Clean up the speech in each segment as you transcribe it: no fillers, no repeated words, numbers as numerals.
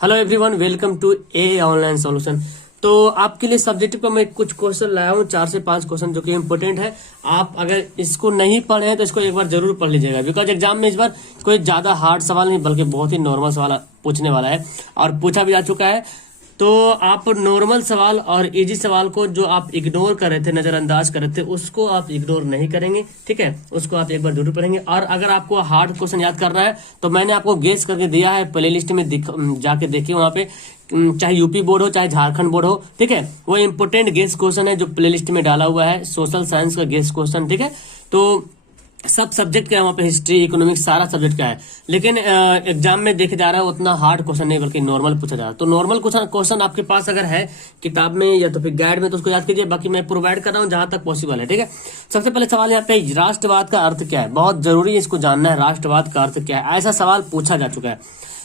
Hello everyone, welcome to a online solution. तो आपके लिए सब्जेक्टिव का मैं कुछ क्वेश्चन लाया हूँ, 4 से 5 क्वेश्चन जो कि इम्पोर्टेंट है। आप अगर इसको नहीं पढ़े हैं तो इसको एक बार जरूर पढ़ लीजिएगा, बिकॉज एग्जाम में इस बार कोई ज्यादा हार्ड सवाल नहीं बल्कि बहुत ही नॉर्मल सवाल पूछने वाला है और पूछा भी जा चुका है। तो आप नॉर्मल सवाल और इजी सवाल को जो आप इग्नोर कर रहे थे, नजरअंदाज कर रहे थे, उसको आप इग्नोर नहीं करेंगे, ठीक है। उसको आप एक बार जरूर पढ़ेंगे। और अगर आपको हार्ड क्वेश्चन याद करना है तो मैंने आपको गेस करके दिया है, प्ले लिस्ट में जाके देखिए वहां पे, चाहे यूपी बोर्ड हो चाहे झारखंड बोर्ड हो, ठीक है। वो इंपोर्टेंट गेस क्वेश्चन है जो प्ले लिस्ट में डाला हुआ है, सोशल साइंस का गेस क्वेश्चन, ठीक है। तो सब सब्जेक्ट का है वहाँ पे, हिस्ट्री, इकोनॉमिक्स, सारा सब्जेक्ट का है। लेकिन एग्जाम में देखे जा रहा है उतना हार्ड क्वेश्चन नहीं बल्कि नॉर्मल पूछा जा रहा है। तो नॉर्मल क्वेश्चन आपके पास अगर है किताब में या तो फिर गाइड में तो उसको याद कीजिए, बाकी मैं प्रोवाइड कर रहा हूँ जहां तक पॉसिबल है, ठीक है। सबसे पहले सवाल यहाँ पे, राष्ट्रवाद का अर्थ क्या है? बहुत जरूरी है इसको जानना है, राष्ट्रवाद का अर्थ क्या है। ऐसा सवाल पूछा जा चुका है।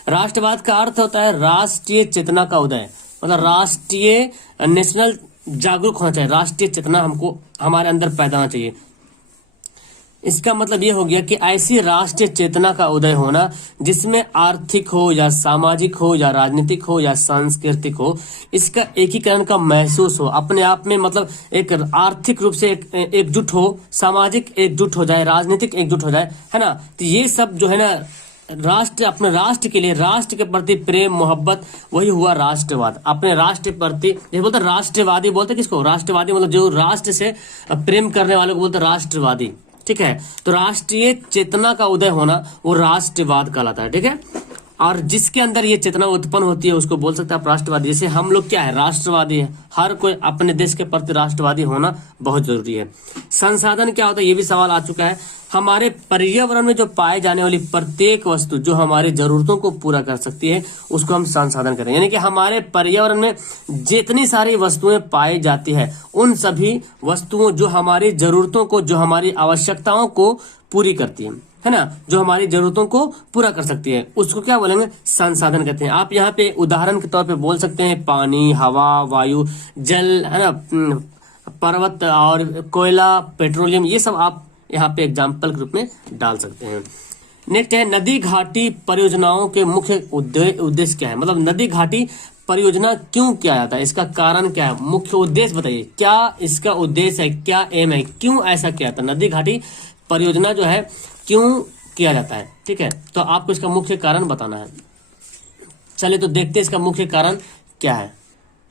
राष्ट्रवाद का अर्थ होता है राष्ट्रीय चेतना का उदय, मतलब राष्ट्रीय नेशनल जागरूक होना चाहिए, राष्ट्रीय चेतना हमको हमारे अंदर पैदा होना चाहिए। इसका मतलब ये हो गया कि ऐसी राष्ट्रीय चेतना का उदय होना जिसमें आर्थिक हो या सामाजिक हो या राजनीतिक हो या सांस्कृतिक हो, इसका एकीकरण का महसूस हो अपने आप में, मतलब एक आर्थिक रूप से एकजुट हो, सामाजिक एकजुट हो जाए, राजनीतिक एकजुट हो जाए, है ना। तो ये सब जो है ना, राष्ट्र, अपने राष्ट्र के लिए, राष्ट्र के प्रति प्रेम मोहब्बत, वही हुआ राष्ट्रवाद। अपने राष्ट्र के प्रति, जैसे बोलते राष्ट्रवादी, बोलते किसको? राष्ट्रवादी, मतलब जो राष्ट्र से प्रेम करने वालों को बोलते राष्ट्रवादी, ठीक है। तो राष्ट्रीय चेतना का उदय होना वो राष्ट्रवाद कहलाता है, ठीक है। और जिसके अंदर ये चेतना उत्पन्न होती है उसको बोल सकते हैं आप राष्ट्रवादी। जैसे हम लोग क्या है, राष्ट्रवादी है। हर कोई अपने देश के प्रति राष्ट्रवादी होना बहुत जरूरी है। संसाधन क्या होता है, ये भी सवाल आ चुका है। हमारे पर्यावरण में जो पाए जाने वाली प्रत्येक वस्तु जो हमारी जरूरतों को पूरा कर सकती है उसको हम संसाधन करें। यानी कि हमारे पर्यावरण में जितनी सारी वस्तुएं पाई जाती है उन सभी वस्तुओं जो हमारी जरूरतों को, जो हमारी आवश्यकताओं को पूरी करती है ना, जो हमारी जरूरतों को पूरा कर सकती है, उसको क्या बोलेंगे? संसाधन कहते हैं। आप यहाँ पे उदाहरण के तौर पे बोल सकते हैं पानी, हवा, वायु, जल, है ना, पर्वत और कोयला, पेट्रोलियम, ये सब आप यहाँ पे एग्जाम्पल के रूप में डाल सकते हैं। नेक्स्ट है, नदी घाटी परियोजनाओं के मुख्य उद्देश्य क्या है? मतलब नदी घाटी परियोजना क्यों किया जाता है, इसका कारण क्या है, मुख्य उद्देश्य बताइए। क्या इसका उद्देश्य है, क्या एम है, क्यों ऐसा किया जाता है? नदी घाटी परियोजना जो है क्यों किया जाता है, ठीक है। तो आपको इसका मुख्य कारण बताना है। चलिए तो देखते हैं इसका मुख्य कारण क्या है।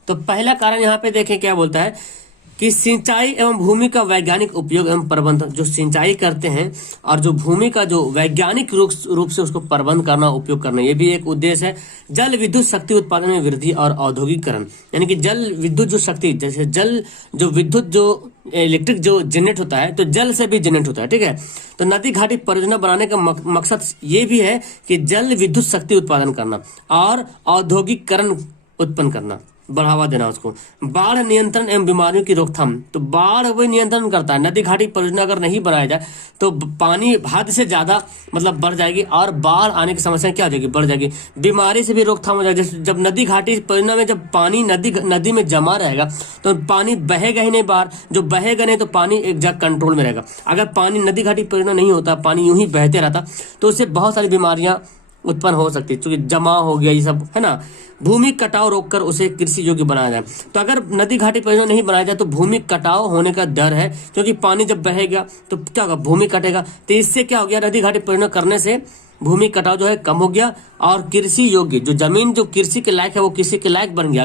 तो पहला कारण यहाँ पे देखें क्या बोलता है कि सिंचाई एवं भूमि का वैज्ञानिक उपयोग एवं प्रबंधन। जो सिंचाई करते हैं और जो भूमि का जो वैज्ञानिक रूप से उसको प्रबंध करना, उपयोग करना, ये भी एक उद्देश्य है। जल विद्युत शक्ति उत्पादन में वृद्धि और औद्योगिकरण, यानी कि जल विद्युत जो शक्ति, जैसे जल जो विद्युत जो इलेक्ट्रिक जो जनरेट होता है तो जल से भी जनरेट होता है, ठीक है। तो नदी घाटी परियोजना बनाने का मकसद ये भी है कि जल विद्युत शक्ति उत्पादन करना और औद्योगिकरण उत्पन्न करना, बढ़ावा देना उसको। बाढ़ नियंत्रण एवं बीमारियों की रोकथाम, तो बाढ़ वही नियंत्रण करता है। नदी घाटी परियोजना अगर नहीं बनाया जाए तो पानी हद से ज्यादा मतलब बढ़ जाएगी और बाढ़ आने की समस्या क्या हो जाएगी, बढ़ जाएगी। बीमारी से भी रोकथाम हो जाएगी। जैसे जब नदी घाटी परियोजना में जब पानी नदी में जमा रहेगा तो पानी बहेगा ही नहीं बाहर, जो बहेगा नहीं तो पानी एक जगह कंट्रोल में रहेगा। अगर पानी नदी घाटी परियोजना नहीं होता, पानी यूं ही बहते रहता तो उससे बहुत सारी बीमारियां उत्पन्न हो सकती है, क्योंकि जमा हो गया ये सब, है ना। भूमि कटाव रोककर उसे कृषि योग्य बनाया जाए। तो अगर नदी घाटी परियोजना नहीं बनाया जाए तो भूमि कटाव होने का डर है, क्योंकि पानी जब बहेगा तो क्या होगा, भूमि कटेगा। तो इससे क्या हो गया, नदी घाटी परियोजना करने से भूमि कटाव जो है कम हो गया और कृषि योग्य जो जमीन जो कृषि के लायक है वो कृषि के लायक बन गया।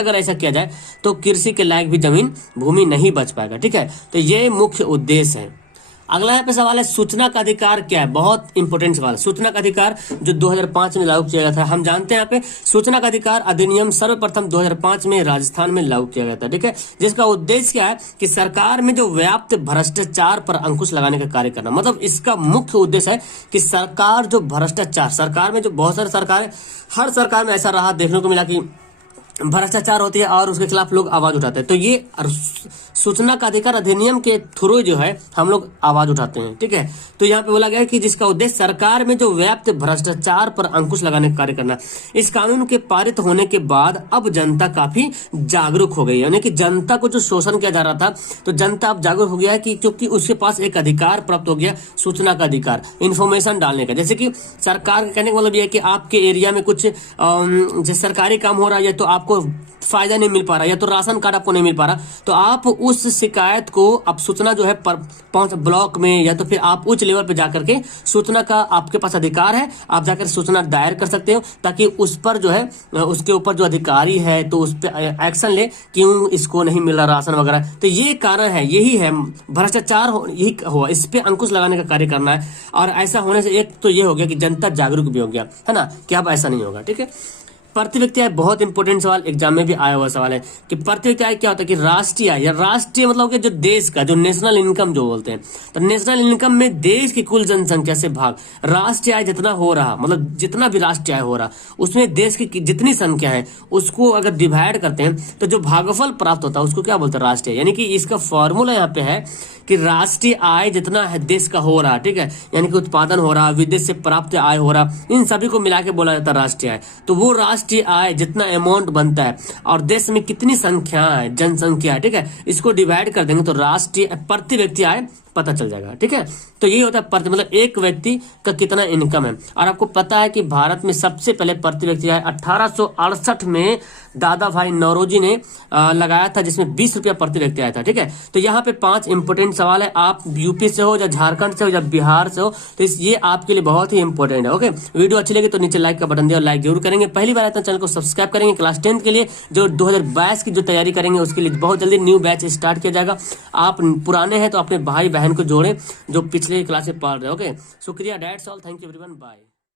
अगर ऐसा किया जाए तो कृषि के लायक भी जमीन, भूमि नहीं बच पाएगा, ठीक है। तो ये मुख्य उद्देश्य है। अगला यहाँ पे सवाल है, सूचना का अधिकार क्या है? बहुत इंपॉर्टेंट सवाल है। सूचना का अधिकार जो 2005 में लागू किया गया था, हम जानते हैं यहाँ पे सूचना का अधिकार अधिनियम सर्वप्रथम 2005 में राजस्थान में लागू किया गया था, ठीक है। जिसका उद्देश्य क्या है कि सरकार में जो व्याप्त भ्रष्टाचार पर अंकुश लगाने का कार्य करना। मतलब इसका मुख्य उद्देश्य है कि सरकार जो भ्रष्टाचार, सरकार में जो बहुत सारे सरकार है, हर सरकार में ऐसा रहा देखने को मिला कि भ्रष्टाचार होती है और उसके खिलाफ लोग आवाज उठाते हैं। तो ये सूचना का अधिकार अधिनियम के थ्रू जो है हम लोग आवाज उठाते हैं, ठीक है। तो यहाँ पे बोला गया है कि जिसका उद्देश्य सरकार में जो व्याप्त भ्रष्टाचार पर अंकुश लगाने का कार्य करना। इस कानून के पारित होने के बाद अब जनता काफी जागरूक हो गई है, यानी कि जनता को जो शोषण किया जा रहा था तो जनता अब जागरूक हो गया है कि क्योंकि उसके पास एक अधिकार प्राप्त हो गया, सूचना का अधिकार, इन्फॉर्मेशन डालने का। जैसे कि सरकार का कहने का मतलब यह है कि आपके एरिया में कुछ जैसे सरकारी काम हो रहा है तो आपको फायदा नहीं मिल पा रहा या तो राशन कार्ड आपको नहीं मिल पा रहा, तो आप उस शिकायत को आप सूचना जो है पहुंच ब्लॉक में या तो फिर आप उच्च लेवल पे जाकर के सूचना का आपके पास अधिकार है, आप जाकर सूचना दायर कर सकते हो ताकि उस पर जो है उसके ऊपर जो अधिकारी है तो उस पर एक्शन ले, क्यों इसको नहीं मिल रहा राशन वगैरह। तो ये कारण है, यही है भ्रष्टाचार यही हुआ, इस पे अंकुश लगाने का कार्य करना है। और ऐसा होने से एक तो ये हो गया कि जनता जागरूक भी हो गया है ना, कि अब ऐसा नहीं होगा, ठीक है। प्रति व्यक्ति आय बहुत इंपॉर्टेंट सवाल, एग्जाम में भी आया हुआ सवाल है कि प्रति व्यक्ति आय क्या होता है कि राष्ट्रीय आय या राष्ट्रीय मतलब कि जो देश का जो नेशनल इनकम जो बोलते हैं, तो नेशनल इनकम में देश की कुल जनसंख्या से भाग राष्ट्रीय आय जितना हो रहा, मतलब जितना भी राष्ट्रीय आय हो रहा उसमें देश की जितनी संख्या है उसको अगर डिवाइड करते हैं तो जो भागफल प्राप्त होता है उसको क्या बोलते हैं, राष्ट्रीय। यानी कि इसका फॉर्मूला यहाँ पे है कि राष्ट्रीय आय जितना है देश का हो रहा, ठीक है, यानी कि उत्पादन हो रहा, विदेश से प्राप्त आय हो रहा, इन सभी को मिला के बोला जाता है राष्ट्रीय आय। तो वो राष्ट्रीय आय जितना अमाउंट बनता है और देश में कितनी संख्या है, जनसंख्या, ठीक है, इसको डिवाइड कर देंगे तो राष्ट्रीय प्रति व्यक्ति आय पता चल जाएगा, ठीक है। तो यही होता है प्रति, मतलब एक व्यक्ति का कितना इनकम है। और आपको पता है कि भारत में सबसे पहले प्रति व्यक्ति आय 1868 में दादा भाई नौरोजी ने लगाया था, जिसमें 20 रुपया प्रति व्यक्ति आया था, ठीक है। तो यहाँ पे 5 इंपोर्टेंट सवाल है, आप यूपी से हो या झारखंड से हो या बिहार से हो तो ये आपके लिए बहुत ही इंपॉर्टेंट है। ओके, वीडियो अच्छी लगी तो नीचे लाइक का बटन दिए और लाइक जरूर करेंगे। पहली बार आए तो चैनल को सब्सक्राइब करेंगे। क्लास 10 के लिए जो 2022 की जो तैयारी करेंगे उसके लिए बहुत जल्दी न्यू बैच स्टार्ट किया जाएगा। आप पुराने हैं तो अपने भाई बहन को जोड़ें जो पिछले क्लास में पढ़ रहे हैं। ओके, शुक्रिया, that's all, thank you everyone, bye.